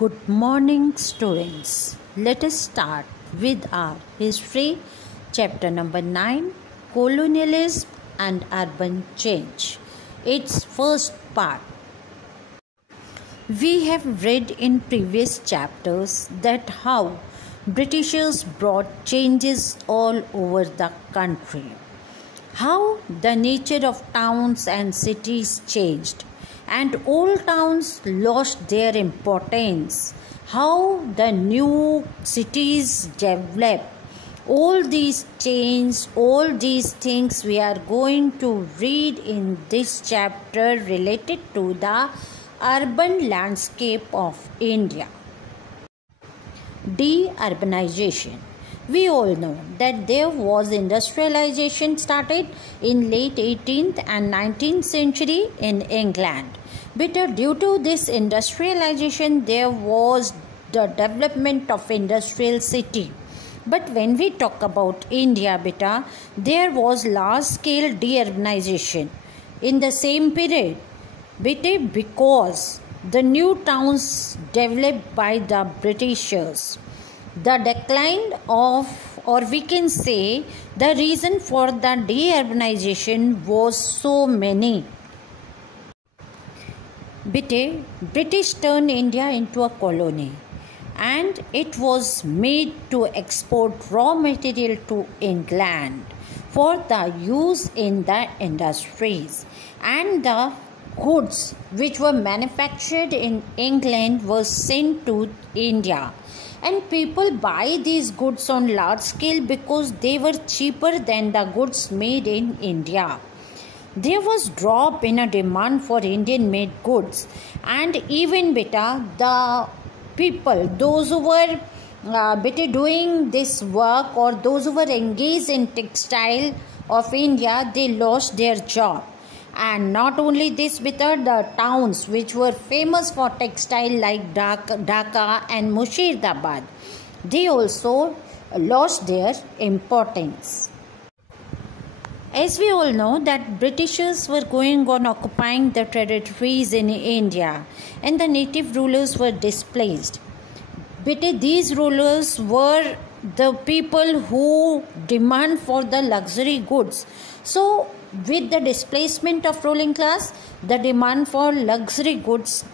Good morning, students. Let us start with our history, chapter number 9, Colonialism and Urban Change. Its first part. We have read in previous chapters that how Britishers brought changes all over the country. How the nature of towns and cities changed, and old towns lost their importance. How the new cities developed. All these changes, all these things we are going to read in this chapter related to the urban landscape of India. De-urbanization. We all know that there was industrialization started in late 18th and 19th century in England. But due to this industrialization, there was the development of industrial city. But when we talk about India, there was large-scale de-urbanization in the same period. Because the new towns developed by the Britishers. The decline of, or we can say, the reason for the de-urbanization was so many. British turned India into a colony, and it was made to export raw material to England for the use in the industries, and the goods which were manufactured in England were sent to India. And people buy these goods on large scale because they were cheaper than the goods made in India. There was drop in a demand for Indian made goods, and even the people, those who were doing this work, or those who were engaged in textile of India, they lost their job. And not only this, the towns which were famous for textile like Dhaka and Murshidabad, they also lost their importance. As we all know that Britishers were going on occupying the territories in India, and the native rulers were displaced. But these rulers were the people who demand for the luxury goods. So with the displacement of ruling class, the demand for luxury goods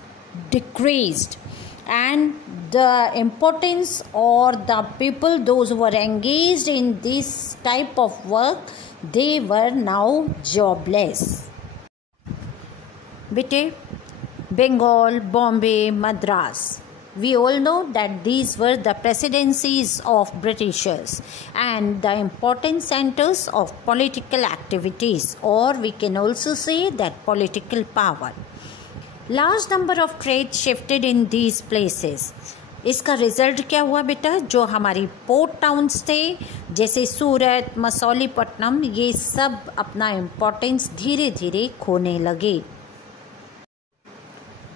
decreased, and the importance, or the people, those who were engaged in this type of work, they were now jobless. Bengal, Bombay, Madras. We all know that these were the presidencies of Britishers and the important centers of political activities, or we can also say that political power. Large number of trade shifted in these places. इसका result क्या हुआ जो हमारी port towns थे जैसे सूरत, मसौलीपट्टनम, ये सब अपना इम्पोर्टेंस धीरे धीरे खोने लगे.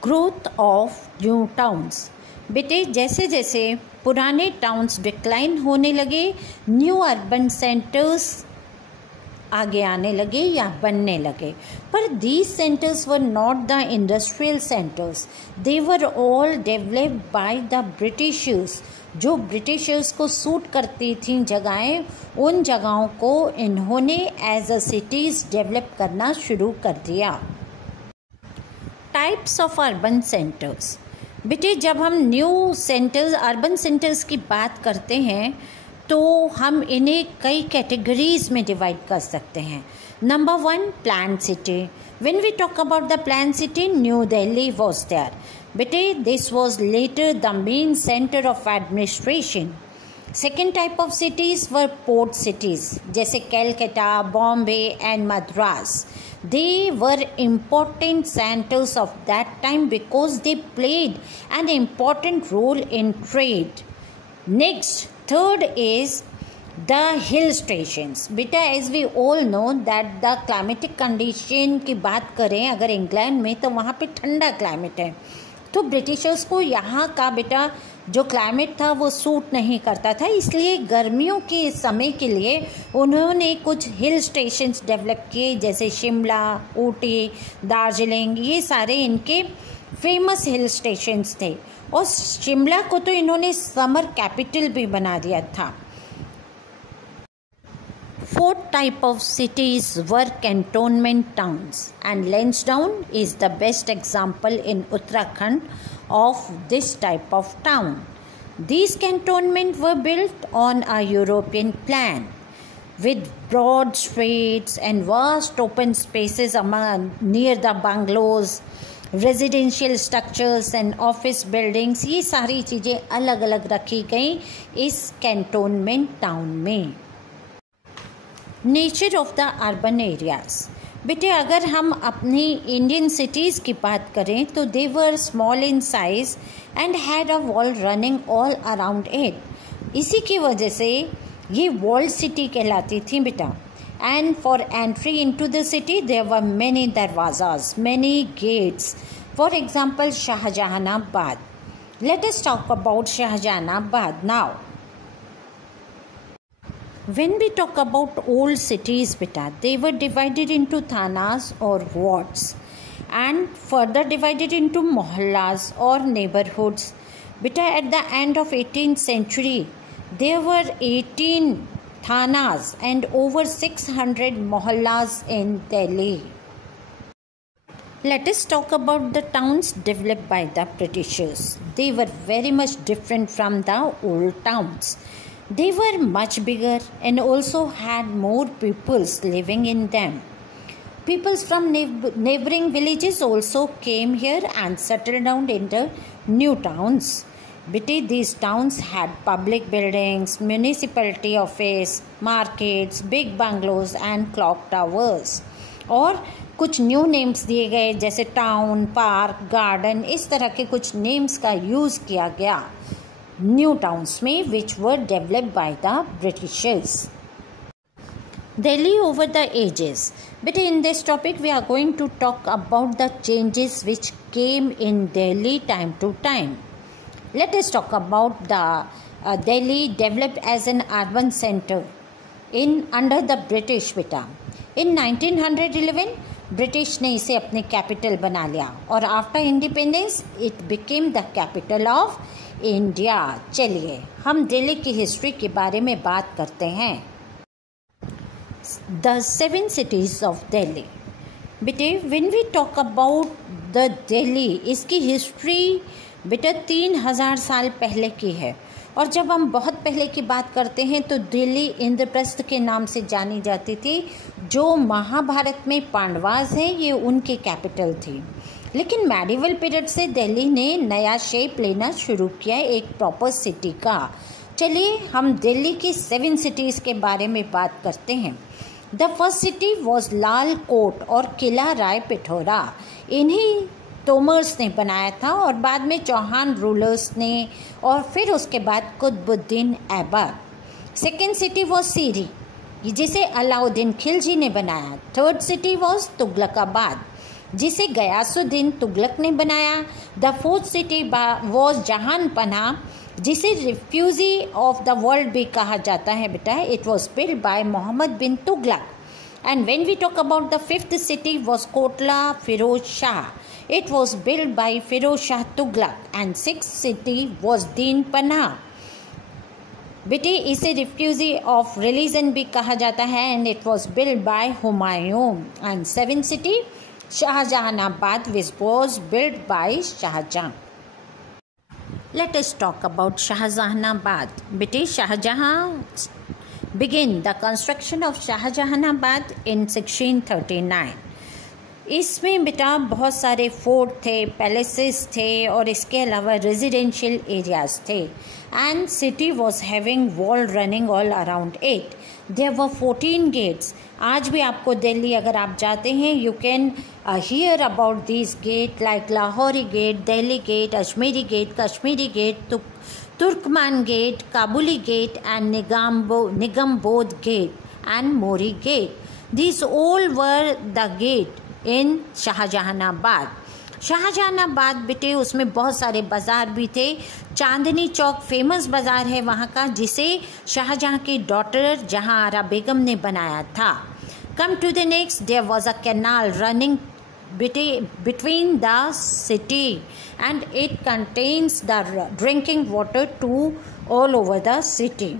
Growth of new towns. जैसे जैसे पुराने टाउन्स डिक्लाइन होने लगे, न्यू अर्बन सेंटर्स आगे आने लगे या बनने लगे. पर these centres were not the industrial centres, they were all developed by the Britishers. जो ब्रिटिशर्स को सूट करती थी जगहें, उन जगहों को इन्होंने एज अ सिटीज़ डेवलप करना शुरू कर दिया. Types of urban centres. जब हम न्यू सेंटर्स, अर्बन सेंटर्स की बात करते हैं तो हम इन्हें कई कैटेगरीज में डिवाइड कर सकते हैं. Number 1, plan city. When we talk about the plan city, New Delhi was there. This was later the main centre of administration. Second type of cities were port cities, जैसे Calcutta, Bombay and Madras. They were important centers of that time because they played an important role in trade. Next, third is the hill stations. as we all know that the climatic condition की बात करें अगर England में, तो वहाँ पे ठंडा climate है, तो ब्रिटिशर्स को यहाँ का जो क्लाइमेट था वो सूट नहीं करता था. इसलिए गर्मियों के समय के लिए उन्होंने कुछ हिल स्टेशंस डेवलप किए, जैसे शिमला, ऊटी, दार्जिलिंग, ये सारे इनके फेमस हिल स्टेशंस थे और शिमला को तो इन्होंने समर कैपिटल भी बना दिया था। Fourth type of cities were cantonment towns, and Lansdowne is the best example in Uttarakhand of this type of town. These cantonments were built on a European plan, with broad streets and vast open spaces near the bungalows, residential structures and office buildings. ये सारी चीज़ें अलग अलग रखी गई इस cantonment town में। Nature of the urban areas, बेटे अगर हम अपनी इंडियन सिटीज़ की बात करें तो they were small in size and had a wall running all around it. इसी की वजह से ये वॉल्ड सिटी कहलाती थी बेटा। And for entry into the city there were many दरवाजाज, many gates. For example Shahjahanabad. Let us talk about Shahjahanabad now. When we talk about old cities, beta, they were divided into thanas or wards and further divided into mohallas or neighborhoods. Beta, at the end of 18th century, there were 18 thanas and over 600 mohallas in Delhi. Let us talk about the towns developed by the Britishers. They were very much different from the old towns. They were much bigger and also had more peoples living in them. Peoples from neighboring villages also came here and settled down in the new towns. These towns had public buildings, municipality office, markets, big bungalows and clock towers. और कुछ new names दिए गए जैसे town, park, garden, इस तरह के कुछ names का यूज़ किया गया न्यू टाउन्स में which were developed by the Britishers. Delhi over the ages. But in this topic we are going to talk about the changes which came in Delhi time to time. Let us talk about the Delhi developed as an urban center under the British beta. In 1911 British ने इसे अपने capital बना लिया और after independence it became the capital of India. चलिए हम दिल्ली की history के बारे में बात करते हैं। The 7 cities of Delhi. बेटे when we talk about the Delhi, इसकी हिस्ट्री बेटा 3000 साल पहले की है। और जब हम बहुत पहले की बात करते हैं तो दिल्ली इंद्रप्रस्थ के नाम से जानी जाती थी, जो महाभारत में पांडवास हैं ये उनकी कैपिटल थी। लेकिन मेडिवल पीरियड से दिल्ली ने नया शेप लेना शुरू किया एक प्रॉपर सिटी का। चलिए हम दिल्ली की 7 cities के बारे में बात करते हैं। The first city was Lal Kot और किला राय पिथौरा। इन्हीं तोमर्स ने बनाया था और बाद में चौहान रूलर्स ने और फिर उसके बाद Qutubuddin Aibak. Second city was Siri जिसे अलाउद्दीन खिलजी ने बनाया। थर्ड सिटी वॉज तुगलकाबाद जिसे गयासुद्दीन तुगलक ने बनाया। द फोर्थ सिटी वॉज जहानपना जिसे रिफ्यूजी ऑफ द वर्ल्ड भी कहा जाता है बेटा। It was build by Mohammad bin Tughlaq. And when we talk about the 5th city was Kotla Firoz Shah. It was built by Firoz Shah Tughlaq. And 6th city was Deen Panah. बेटे इसे refugee of religion भी कहा जाता है and it was built by Humayun. And 7th city Shahjahanabad which was built by Shahjahan. Let us talk about Shahjahanabad. बेटे Shahjahan begin the construction of Shahjahanabad in 1639. इसमें बेटा बहुत सारे फोर्ट थे, पैलेसेस थे और इसके अलावा रेजिडेंशियल एरियाज थे। And city was having wall running all around it. There were 14 gates. आज भी आपको दिल्ली अगर आप जाते हैं you can hear about this gate like Lahori gate, Delhi gate, Ajmeri gate, Kashmiri gate, Turkman gate, Kabuli gate and Nigambodh gate and Mori gate. These all were the gate in Shahjahanabad. Shahjahanabad बेटे उसमें बहुत सारे बाज़ार भी थे। चांदनी चौक फेमस बाज़ार है वहाँ का जिसे शाहजहां की डॉटर जहां आरा बेगम ने बनाया था। Come to the next, there was a canal running between the city, and it contains the drinking water to all over the city.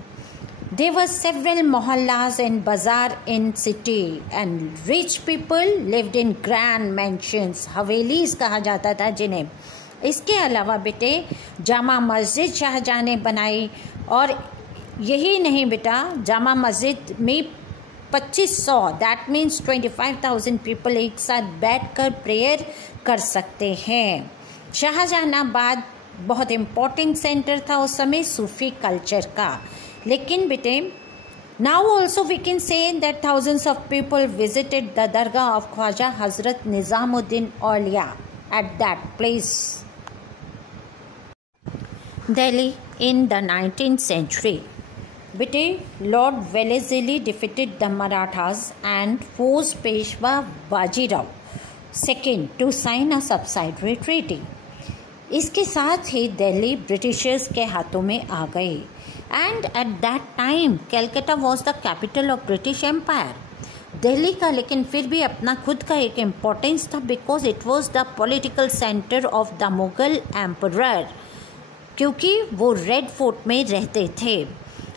There were several mohallas and bazaar in city, and rich people lived in grand mansions. Havelis कहा जाता था जिन्हें. इसके अलावा बेटे जामा मस्जिद शाहजहां ने बनाई, और यही नहीं बेटा, जामा मस्जिद में 2500 दैट मीन्स 25,000 पीपल एक साथ बैठकर प्रेयर कर सकते हैं. शाहजहानाबाद बहुत इम्पोर्टेंट सेंटर था उस समय सूफी कल्चर का. लेकिन बेटे now also we can say that thousands of people visited the dargah of Khwaja Hazrat Nizamuddin Auliya at that place. Delhi in the 19th century. बेटे Lord Wellesley defeated the Marathas and forced Peshwa Bajirao II to sign a subsidiary treaty. इसके साथ ही Delhi Britishers के हाथों में आ गई, and at that time Calcutta was the capital of British empire. Delhi का लेकिन फिर भी अपना खुद का एक इम्पोर्टेंस था, because it was the political centre of the Mughal emperor, क्योंकि वो रेड फोर्ट में रहते थे.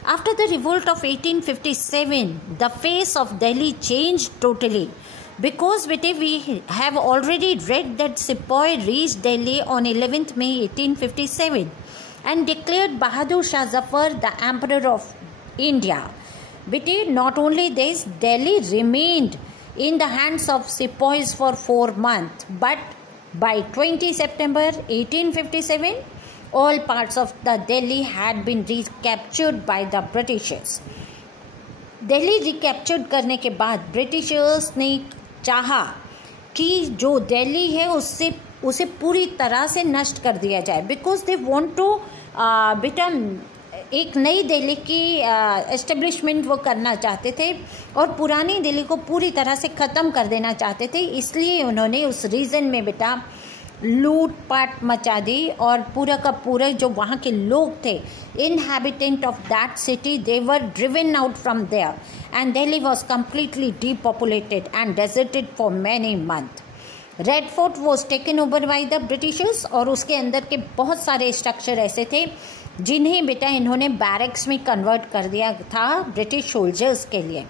After the revolt of 1857 the face of Delhi change totally, because we have already read that Sepoy reached Delhi on 11th May 1857 and declared Bahadur Shah Zafar the Emperor of India. Not only this, Delhi remained in the hands of Sepoys for 4 months, but by 20 September 1857, all parts of the Delhi had been recaptured by the Britishers. Delhi recaptured करने के बाद Britishers ने चाहा कि जो दिल्ली है उसे पूरी तरह से नष्ट कर दिया जाए, बिकॉज दे वांट टू बेटा एक नई दिल्ली की एस्टेब्लिशमेंट वो करना चाहते थे और पुरानी दिल्ली को पूरी तरह से ख़त्म कर देना चाहते थे. इसलिए उन्होंने उस रीजन में बेटा लूट पाट मचा दी, और पूरा का पूरा जो वहाँ के लोग थे, inhabitant of that city, they were driven out from there, and Delhi was completely depopulated and deserted for many months. Red Fort was taken over by the Britishers, और उसके अंदर के बहुत सारे स्ट्रक्चर ऐसे थे जिन्हें बेटा इन्होंने बैरक्स में कन्वर्ट कर दिया था ब्रिटिश सोल्जर्स के लिए.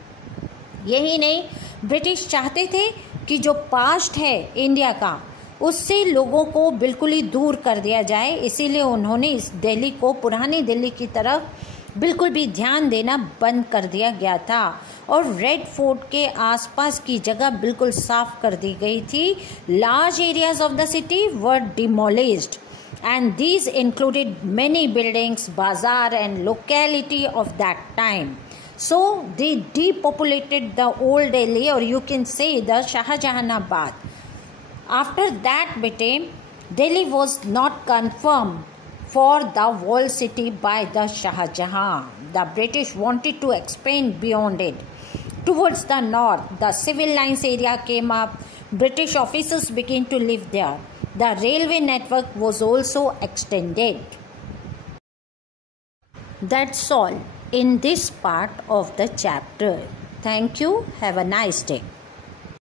यही नहीं, ब्रिटिश चाहते थे कि जो पास्ट है इंडिया का उससे लोगों को बिल्कुल ही दूर कर दिया जाए, इसीलिए उन्होंने इस दिल्ली को पुरानी दिल्ली की तरफ बिल्कुल भी ध्यान देना बंद कर दिया गया था, और रेड फोर्ट के आसपास की जगह बिल्कुल साफ कर दी गई थी. Large areas of the city were demolished, and these included many buildings, bazaar and locality of that time. So they depopulated the old Delhi, or you can say the Shahjahanabad. After that, Delhi was not confirmed for the walled city by the Shah Jahan. The British wanted to expand beyond it. Towards the north, the civil lines area came up. British officers began to live there. The railway network was also extended. That's all in this part of the chapter. Thank you. Have a nice day.